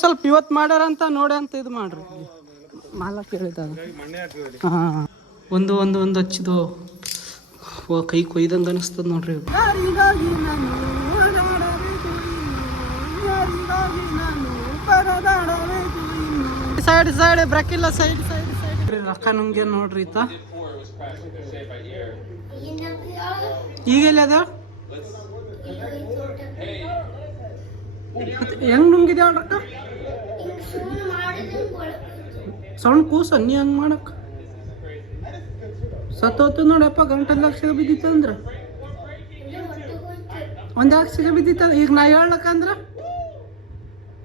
ಸ್ವಲ್ಪ ಇವತ್ತು ಮಾಡ್ಯಾರ ಅಂತ ನೋಡಿ ಅಂತ ಇದು ಮಾಡ್ರಿ ಮಾಲ ಕೇಳಿದ ಹಾಂ ಒಂದು ಒಂದು ಒಂದು ಹಚ್ಚಿದು ಕೈ ಕೊಯ್ದಂಗೆ ಅನಿಸ್ತದ ನೋಡ್ರಿ ಸೈಡ್ ಸೈಡ್ ಬ್ರೇಕ್ ಇಲ್ಲ ಸೈಡ್ ಸೈಡ್ ಸೈಡ್ ರೊಕ್ಕ ನುಂಗೆ ನೋಡ್ರಿ ಈತ ಈಗೆಲ್ಲ ಅದ ಹೆಂಗ್ ನುಂಗಿದೆ ರೊಕ್ಕ ಸಣ್ಣ ಕೂಸ ನೀ ಹಂಗೆ ಮಾಡಕ್ ಸತ್ತೋತು ನೋಡಪ್ಪ ಗಂಟಲು ಲಕ್ಷ ಬಿದ್ದಿತ್ತು ಅಂದ್ರೆ ಒಂದು ಲಕ್ಷ ಬಿದ್ದಿತ್ತಲ್ಲ ಈಗ ನಾ ಹೇಳ್ಲಕ್ಕಂದ್ರೆ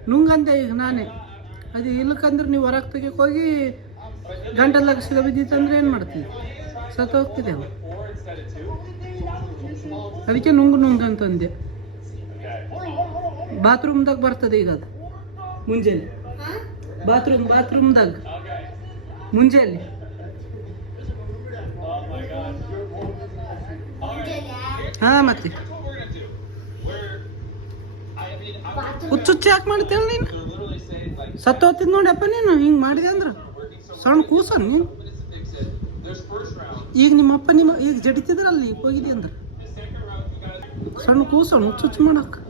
ನುಂಗಂತೆ ಈಗ ನಾನೇ ಅದು ಇಲ್ಲಕ್ಕಂದ್ರೆ ನೀವು ಹೊರಗೆ ತೆಗಿಯಕ್ಕೆ ಹೋಗಿ ಗಂಟಲು ಲಕ್ಷ ಬಿದ್ದಿತ್ತಂದ್ರೆ ಏನು ಮಾಡ್ತೀವಿ ಸತ್ತೋಗ್ತಿದೆ ಅದಕ್ಕೆ ನುಂಗಂತಂದೆ ಬಾತ್ರೂಮ್ದಾಗ ಬರ್ತದೆ ಈಗ ಅದು ಮುಂಜಾನೆ ಬಾತ್ರೂಮ್ದಾಗ ಮುಂಜಾನೆ ಹಾ ಮತ್ತೆ ಹುಚ್ಚುಚ್ಚು ಯಾಕೆ ಮಾಡ್ತೇಳಿ ನೀನು ಸತ್ತೋತಿದ್ ನೋಡಪ್ಪ ನೀನು ಹಿಂಗೆ ಮಾಡಿದೆ ಅಂದ್ರೆ ಸಣ್ಣ ಕೂಸ ನೀನು ಈಗ ನಿಮ್ಮಪ್ಪ ಈಗ ಜಡಿತಿದ್ರಲ್ಲ ಈಗ ಹೋಗಿದ್ದೆ ಅಂದ್ರೆ ಸಣ್ಣ ಕೂಸ ಹುಚ್ಚುಚ್ಚು ಮಾಡಕ್ಕೆ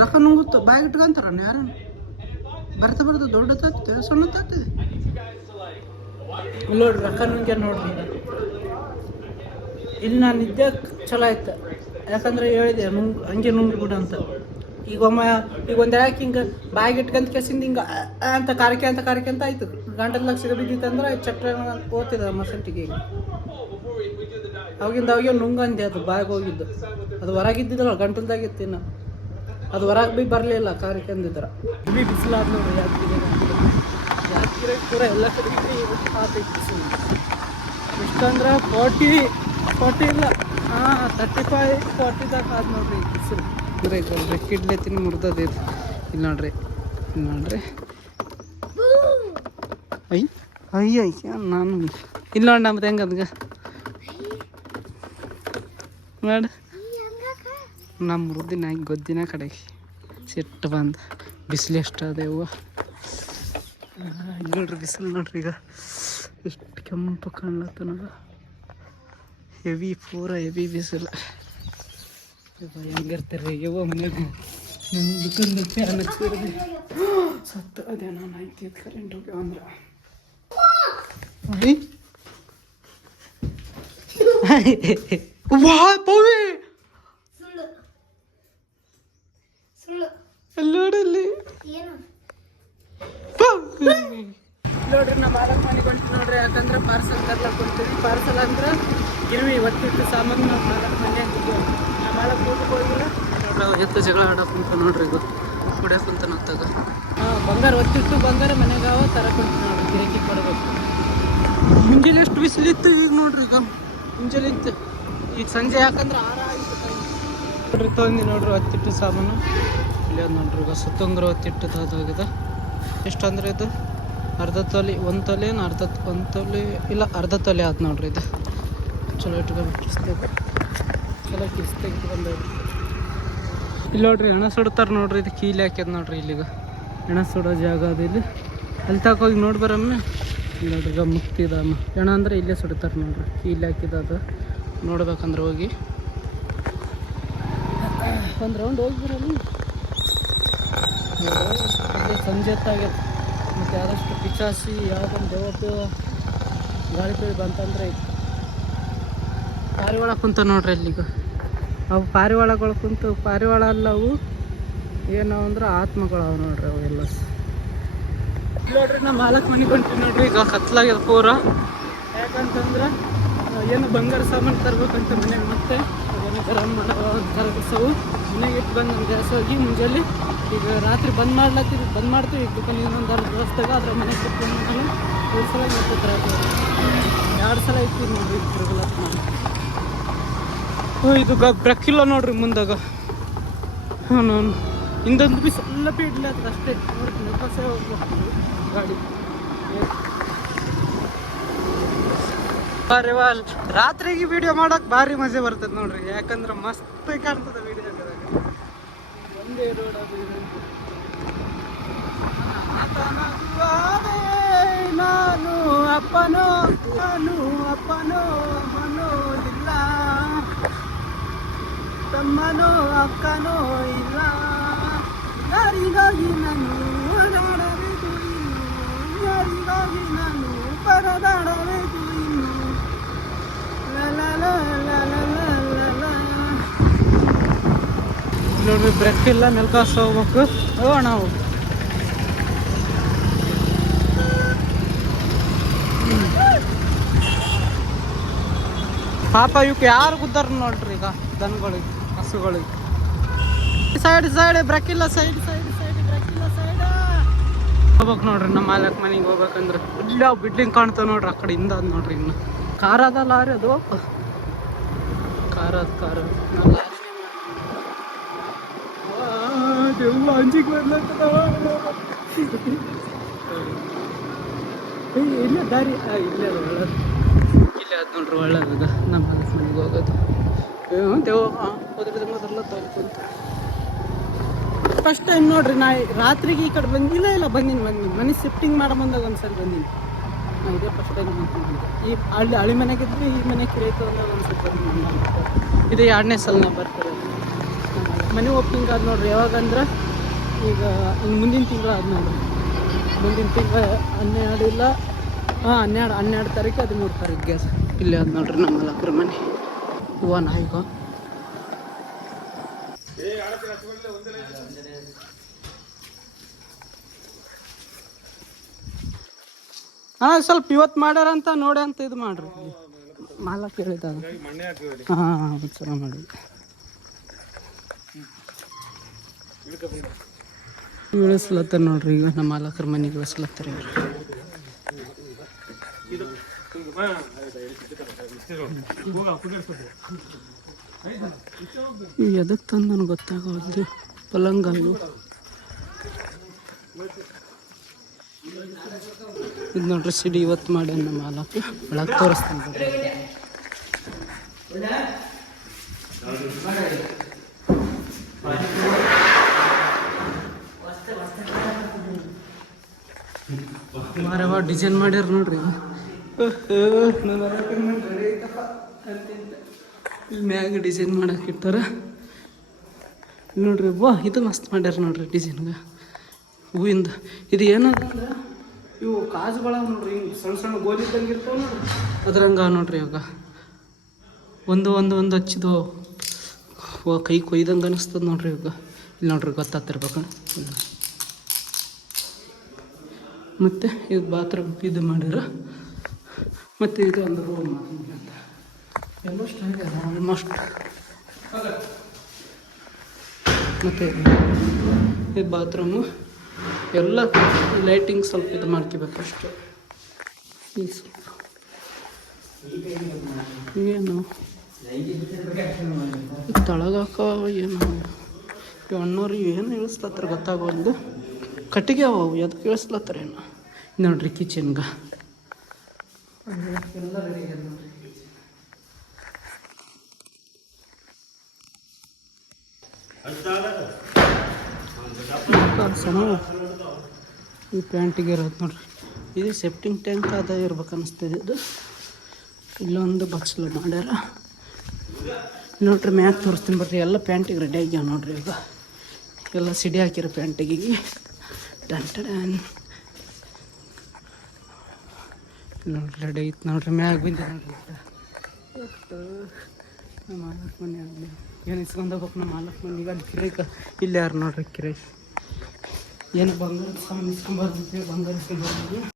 ರೊಕ್ಕ ನುಂಗುತ್ತ ಬ್ಯಾಗ್ ಇಟ್ಕೊಂತಾರ ಯಾರನ್ನು ಬರ್ತಾ ದೊಡ್ಡ ತತ್ತೆ ಸಣ್ಣ ತತ್ತಿದೆ ನೋಡ್ರಿ ರೊಕ್ಕ ನುಂಗ್ಯ ನೋಡ್ರಿ ಇಲ್ಲಿ ನಾನು ನಿದ್ದೆ ಚಲೋ ಆಯ್ತು ಯಾಕಂದ್ರೆ ಹೇಳಿದೆ ಹಂಗೆ ನುಂಗ್ಬಿಡು ಅಂತ ಈಗ ಒಂದು ಯಾಕೆ ಹಿಂಗೆ ಬ್ಯಾಗ್ ಇಟ್ಕೊಂತ ಕೆಸಿಂದ ಹಿಂಗೆ ಅಂತ ಕಾರಕೆ ಅಂತ ಆಯ್ತು ಗಂಟಲು ಲಕ್ಷ ಬಿದ್ದಿತ್ತಂದ್ರೆ ಚಕ್ರ ಓದ್ತಿದ್ದ ಮಸಂಟಿಗೆ ಈಗ ಅವಾಗಿಂದ ನುಂಗಂದೆ ಅದು ಬ್ಯಾಗ್ ಹೋಗಿದ್ದು ಅದು ಹೊರಗಿದ್ದಿದ್ರಲ್ಲ ಗಂಟಲ್ದಾಗಿತ್ತು ಇನ್ನು ಅದು ಹೊರಗೆ ಬರಲಿಲ್ಲ ಕಾರಕ್ಕೆ ಅಂದಿದ್ರ ಇಲ್ಲಿ ಬಿಸಿಲಾದ ನೋಡ್ರಿ ಯಾಕೆ ಪೂರ ಎಲ್ಲ ಕಡೆಗೆ ಆತೈತಿ ಬಿಸಿಲು ಎಷ್ಟಂದ್ರೆ 40 ಇಲ್ಲ 35 40 ತನಕ ಆದ ನೋಡ್ರಿ ಬಿಸಿಲು ಬೆಕ್ಕಿಡ್ಲೇತೀನಿ ಮುರಿದದ ಇದು ಇಲ್ಲಿ ನೋಡ್ರಿ ಅಯ್ಯ ನಾನು ಇಲ್ಲಿ ನೋಡಿ ನಮ್ದು ಹೆಂಗೆ ಅದ್ಗ ನೋಡಿ ನಮ್ಮ ಮುರಿದಿನ ಗೊದ್ದಿನ ಕಡೆಗೆ ಸಿಟ್ಟು ಬಂದು ಬಿಸಿಲು ಎಷ್ಟು ಅದೇ ಹೂವು ನೋಡ್ರಿ ಬಿಸಿಲು ನೋಡ್ರಿ ಈಗ ಎಷ್ಟು ಕೆಂಪು ಕಾಣ್ಲತ್ತ ನೋಡು ಪೂರ ಹೆವಿ ಬಿಸಿಲು ಹೆಂಗಿರ್ತಾರೆ ಯವ್ವ ಮನೆಗೆ ಸತ್ತು ಅದೇ ನಾನು ಆಯ್ತು ಕರೆಂಟ್ ಹೋಗಿ ಅಂದ್ರೆ ನೋಡಲ್ಲಿ ನೋಡ್ರಿ ನಮ್ಮ ಮಾಲಕ್ ಮನೆಗೆ ನೋಡ್ರಿ ಯಾಕಂದ್ರೆ ಪಾರ್ಸಲ್ ತರ್ಲಕ್ ಕೊಡ್ತೀವಿ ಪಾರ್ಸಲ್ ಅಂದ್ರೆ ಗಿರ್ವಿ ಒತ್ತಿಟ್ಟು ಸಾಮಾನು ನಾವು ಮಾಲಕ್ ಮನೆ ಅಂತಿದ್ದೀವಿ ನಮ್ಮ ಮಾಲಕ್ ಊಟಕ್ಕೆ ಹೋಗಿಲ್ಲ ನೋಡ್ರಿ ಎತ್ತು ಜಗಳ ಆಡೋಕೆ ಕುಂತ ನೋಡ್ರಿ ಈಗ ಕುಡಿಯೋಕೆ ಕುಂತ ಹೊತ್ತಾಗ ಬಂಗಾರ ಒತ್ತಿಟ್ಟು ಬಂಗಾರ ಮನೆಗಾವ ತರಕೊಂತೀವಿ ನೋಡ್ರಿ ಗಿರಾಕಿ ಕೊಡ್ಬೇಕು ಮುಂಜಾನೆ ಎಷ್ಟು ಬಿಸಿಲಿತ್ತು ಈಗ ನೋಡ್ರಿ ಈಗ ಮುಂಜಾನೆ ಇತ್ತು ಈಗ ಸಂಜೆ ಯಾಕಂದ್ರೆ ನೋಡ್ರಿ ತೊಂದು ನೋಡ್ರಿ ಒತ್ತಿಟ್ಟು ಸಾಮಾನು ಇಲ್ಲಿ ಅದು ನೋಡ್ರಿ ಈಗ ಸುತ್ತಂಗ್ರ ಒತ್ತಿಟ್ಟು ಹೋಗಿದೆ ಎಷ್ಟು ಅಂದ್ರೆ ಇದು ಅರ್ಧ ತೊಲೆ ಒಂದು ತೊಲೆ ಒಂದು ತೊಲೆ ಇಲ್ಲ ಅರ್ಧ ತೊಲೆ ಆಯ್ತು ನೋಡ್ರಿ ಇದು ಚಲೋ ಇಟ್ಕೊಂಡು ಕಿಸ್ಬೇಕು ಚಲೋ ಕಿಸ್ತೆಗೆ ಬಂದ ಇಲ್ಲಿ ನೋಡ್ರಿ ಹೆಣ ಸುಡ್ತಾರೆ ನೋಡ್ರಿ ಇದು ಕೀಲಿ ಹಾಕ್ಯದ ನೋಡ್ರಿ ಇಲ್ಲಿಗ ಹೆಣ ಸುಡೋ ಜಾಗ ಅದು ಇಲ್ಲಿ ಅಲ್ಲಿ ತಗೋಗಿ ನೋಡಿ ಬರಮ್ಮ ಇಲ್ಲಿ ನೋಡ್ರಿ ಈಗ ಮುಕ್ತಿದಮ್ಮ ಹೆಣ ಅಂದ್ರೆ ಇಲ್ಲೇ ಸುಡ್ತಾರೆ ನೋಡ್ರಿ ಕೀಲಿ ಹಾಕಿದ ಅದು ನೋಡ್ಬೇಕಂದ್ರೆ ಹೋಗಿ ಒಂದು ರೌಂಡ್ ಹೋಗಿ ಬರಲ್ಲ ಸಂಜೆ ಹೊತ್ತಾಗ್ಯದ ಮತ್ತು ಯಾರಷ್ಟು ಪಿಚಾಸಿ ಯಾವುದೊಂದು ದೇವತ್ತು ಗಾಳಿ ಪೀಳಿ ಬಂತಂದ್ರೆ ಪಾರಿವಾಳ ಕುಂತ ನೋಡ್ರಿ ಇಲ್ಲಿಗ ಅವು ಪಾರಿವಾಳಗಳು ಕುಂತು ಪಾರಿವಾಳ ಅಲ್ಲ ಅವು ಏನೋ ಅಂದ್ರೆ ಆತ್ಮಗಳು ಅವು ನೋಡ್ರಿ ಅವು ಎಲ್ಲ ನೋಡ್ರಿ ನಮ್ಮ ಮಾಲಕ್ ಮನೆಗೆ ಹೊಂಟಿವಿ ನೋಡ್ರಿ ಈಗ ಕತ್ಲಾಗ್ಯದ ಪೂರ ಯಾಕಂತಂದ್ರೆ ಏನು ಬಂಗಾರ ಸಾಮಾನು ತರ್ಬೇಕಂತ ಮನೆಗೆ ಮತ್ತೆ ಅದೇನೋ ಗರಂ ಕರಗಿಸವು ಮನೆಗೆ ಇಟ್ಟು ಬಂದು ನಮ್ಮ ಗ್ಯಾಸ್ ಹೋಗಿ ಮುಂಜಾನೆ ಈಗ ರಾತ್ರಿ ಬಂದ್ ಮಾಡ್ತೀವಿ ಈಗ ದುಕಾನ್ ಇನ್ನೊಂದು ಅರ್ಧ ದಿವಸದಾಗ ಅದ್ರ ಮನೆಗೆ ಕುತ್ಕೊಂಡು 2 ಸಲ ಇರ್ತೈತೆ ರಾತ್ರಿ 2 ಸಲ ಇರ್ತೀವಿ ನೋಡ್ರಿ ಇದು ಬ್ರಕ್ಕಿಲ್ಲ ನೋಡ್ರಿ ಮುಂದಾಗ ನಾನು ಹಿಂದೊಂದು ಬಿ ಸ್ವಲ್ಪ ಇಡ್ಲಿ ಅದು ಅಷ್ಟೇ ನೋಡ್ರಿ ನೆಪಸೇ ಹೋಗ್ಬೇಕು ಗಾಡಿ ಅರೆ ವಾಲ್ ರಾತ್ರಿಗೆ ವಿಡಿಯೋ ಮಾಡೋಕೆ ಭಾರಿ ಮಜಾ ಬರ್ತದೆ ನೋಡ್ರಿ ಯಾಕಂದ್ರೆ ಮಸ್ತ್ ಕಾಣ್ತದೆ ವಿಡಿಯೋ ಒಂದೇ ರೋಡ್ ಅದು ಅಮ್ಮನೋ ನಾನು ಅಪ್ಪನೋ ಅಮ್ಮನೋ ಇಲ್ಲ, ತಮ್ಮನೋ ಅಕ್ಕನೋ ಇಲ್ಲ, ಯಾರಿಗಾಗಿ ನಾನು ಓಡಾಡಬೇಕು ಇನ್ನು, ಯಾರಿಗಾಗಿ ನಾನು ಪರದಾಡಬೇಕು ಇನ್ನು. ನೋಡ್ರಿ ಬ್ರೇಕ್ ಇಲ್ಲ, ಮೆಲ್ಕಾಸ್ ಹೋಗ್ಬೇಕು. ನಾವು ಪಾಪ ಇವಕ್ಕೆ ಯಾರು ಗುದ್ದಾರ ನೋಡ್ರಿ ಈಗ, ದನಗಳಿಗೆ ಹಸುಗಳಿಗೆ. ಸೈಡ್ ಬ್ರೇಕ್ ಇಲ್ಲ, ಸೈಡ್ ಬ್ರೇಕ್ ಇಲ್ಲ, ಸೈಡ್ ಹೋಗ್ಬೇಕು ನೋಡ್ರಿ. ನಮ್ಮ ಮಾಲಕ್ ಮನೆಗೆ ಹೋಗ್ಬೇಕಂದ್ರೆ ಇಲ್ಲ ಬಿಲ್ಡಿಂಗ್ ಕಾಣ್ತಾವ ನೋಡ್ರಿ, ಆ ಕಡೆ ಇಂದ ಅದ್ ನೋಡ್ರಿ. ಇನ್ನು ಕಾರ್ ಅದ ಲಾರಿ ಅದು, ಕಾರ್ ಎಲ್ಲ ಅಂಜಿಗೆ ಬರ್ಲತ್ತದ. ಇಲ್ಲ ದಾರಿ ಇಲ್ಲೇ ಅದ, ಒಳ್ಳೇದು ಇಲ್ಲೇ ಅದು ನೋಡ್ರಿ, ಒಳ್ಳೇದದ ನಮ್ಮ ಮಾಲಕ್ ಮನೆಗೆ ಹೋಗೋದು. ದೇವ ಹೋದ್ರದ ಮೊದಲ ತಗೊಂತ ಫಸ್ಟ್ ಟೈಮ್ ನೋಡ್ರಿ. ನಾ ರಾತ್ರಿಗೆ ಈ ಕಡೆ ಬಂದಿಲ್ಲ ಬಂದೀನಿ ಮನೆ ಶಿಫ್ಟಿಂಗ್ ಮಾಡೋ ಬಂದಾಗ ಒಂದ್ಸರಿ ಬಂದೀನಿ. ನಾ ಇದೇ ಫಸ್ಟ್ ಟೈಮ್ ಈ ಹಳಿ ಮನೆಗಿದ್ರೆ ಈ ಮನೆ ಕಿರಿಯಕ್ಕೆ ಅಂದಾಗ ಒಂದ್ಸರಿ ಬಂದೀನಿ. ಇದು 2ನೇ ಸಲ ನಾ ಬರ್ತಾರೆ. ಮನೆ ಓಪನಿಂಗ್ ಆದ ನೋಡ್ರಿ. ಯಾವಾಗಂದ್ರೆ ಈಗ ಇನ್ನು ಮುಂದಿನ ತಿಂಗಳು ಆದ ನೋಡ್ರಿ. ಮುಂದಿನ ತಿಂಗಳು 12 ಇಲ್ಲ 12 ತಾರೀಕು 13 ತಾರೀಕು ಗ್ಯಾಸ್ ಇಲ್ಲೇ ಆದ ನೋಡ್ರಿ ನಮ್ಮ ಮಾಲಕ್ರ ಮನೆ. ಹೂವ ನಾಯಿಗ ಸ್ವಲ್ಪ ಇವತ್ತು ಮಾಡ್ಯಾರ ಅಂತ ನೋಡಿ ಅಂತ ಇದು ಮಾಡ್ರಿ. ಮಾಲಕ್ ಹೇಳಿದ ಚಲೋ ಮಾಡಿ ಇಳಿಸ್ಲತ್ತಾರ ನೋಡ್ರಿ. ಈಗ ನಮ್ಮ ಮಾಲಕರ ಮನೆಗೆ ಇಳಿಸ್ಲತ್ತಾರ ಇವ್ರು. ಎದಕ್ಕೆ ತಂದು ನನಗೆ ಗೊತ್ತಾಗೋದು. ಪಲಂಗ ಇದು ನೋಡ್ರಿ ಸಿಡಿ ಇವತ್ತು ಮಾಡಿ ನಮ್ಮ ಮಾಲಕ ಒಳಗೆ ತೋರಿಸ್ತಾನೆ. ಮಾರವ ಡಿಸೈನ್ ಮಾಡ್ಯಾರ ನೋಡ್ರಿ. ಇಲ್ಲಿ ಮ್ಯಾಗ ಡಿಸೈನ್ ಮಾಡಕ್ಕೆ ಇರ್ತಾರ ನೋಡ್ರಿ. ಇದು ಮಸ್ತ್ ಮಾಡ್ಯಾರ ನೋಡ್ರಿ ಡಿಸೈನ್ಗೆ ಹೂವಿಂದ. ಇದು ಏನಂದ್ರೆ ಇವು ಕಾಜುಗಳ ನೋಡ್ರಿ, ಹಿಂಗೆ ಸಣ್ಣ ಗೋಲಿ ಇದ್ದಂಗೆ ಇರ್ತಾವ ನೋಡ್ರಿ, ಅದ್ರಂಗ ನೋಡ್ರಿ. ಇವಾಗ ಒಂದು ಹಚ್ಚಿದು ಕೈ ಕೊಯ್ದಂಗೆ ಅನಿಸ್ತದ ನೋಡ್ರಿ. ಇವಾಗ ಇಲ್ಲಿ ನೋಡ್ರಿ ಗೊತ್ತಾಗ್ತಿರ್ಬೇಕು. ಮತ್ತು ಇದು ಬಾತ್ರೂಮ್ ಇದು ಮಾಡ್ಯಾರ. ಮತ್ತು ಇದು ಒಂದು ರೂಮ್ ಅಂತ ಎಲ್ಲಷ್ಟು ಆಗ್ಯದ ಆಲ್ಮೋಸ್ಟ್. ಮತ್ತು ಇದು ಬಾತ್ರೂಮು ಎಲ್ಲ ಲೈಟಿಂಗ್ ಸ್ವಲ್ಪ ಇದು ಮಾಡ್ಕೋಬೇಕು ಅಷ್ಟು. ಈಗ ಸ್ವಲ್ಪ ಏನು ತಳಗಾಕ ಏನು ಅಣ್ಣವ್ರಿಗೆ ಏನು ಇಳಿಸ್ಲತ್ತಾರ ಗೊತ್ತಾಗೋದು. ಕಟ್ಟಿಗೆ ಅವು ಎದಕ್ಕೆ ಇಳಿಸ್ಲತ್ತಾರ ಏನು ನೋಡ್ರಿ. ಕಿಚನ್ಗೆ ಎಲ್ಲ ರೆಡಿ ಆಗ್ಯದ ನೋಡ್ರಿ. ಈ ಪ್ಯಾಂಟಿಗೆ ಇರೋದು ನೋಡ್ರಿ. ಇದು ಸೆಪ್ಟಿಂಗ್ ಟ್ಯಾಂಕ್ ಅದ ಇರ್ಬೇಕು ಅನ್ನಿಸ್ತದೆ. ಇದು ಇಲ್ಲೊಂದು ಬಕ್ಸ್ಲು ಮಾಡ್ಯಾರ ನೋಡ್ರಿ. ಮ್ಯಾಗ ತೋರಿಸ್ತೀನಿ ಬರ್ರಿ. ಎಲ್ಲ ಪ್ಯಾಂಟಿಗೆ ರೆಡಿ ಆಗ್ಯಾವ ನೋಡ್ರಿ. ಈಗ ಎಲ್ಲ ಸಿಡಿ ಹಾಕಿರೋ ಪ್ಯಾಂಟಿಗೆ ಡನ್ ನೋಡ್ರಿ ರೆಡಿ ಐತೆ ನೋಡ್ರಿ. ಮ್ಯಾಗ ಬಂದಿ ನೋಡ್ರಿ. ನಮ್ಮ ಮಾಲಕ್ ಮನೆ ಆಗಲಿ ಏನು ಇಸ್ಕೊಂಡೋಗ್ಬೇಕು. ನಮ್ಮ ಮಾಲಕ್ ಮನೆಗೆ ಅಲ್ಲಿ ಕಿರೈಕ ಇಲ್ಲಿ ಯಾರು ನೋಡ್ರಿ ಕಿರೈ ಏನು ಬಂಗಾರ ಸಾಮಾನು ಇಸ್ಕೊಂಬಾರ್ದು ಅಂತೇಳಿ ಬಂಗಾರ ಇಸ್ಕೊಂಬಾರ್ದು.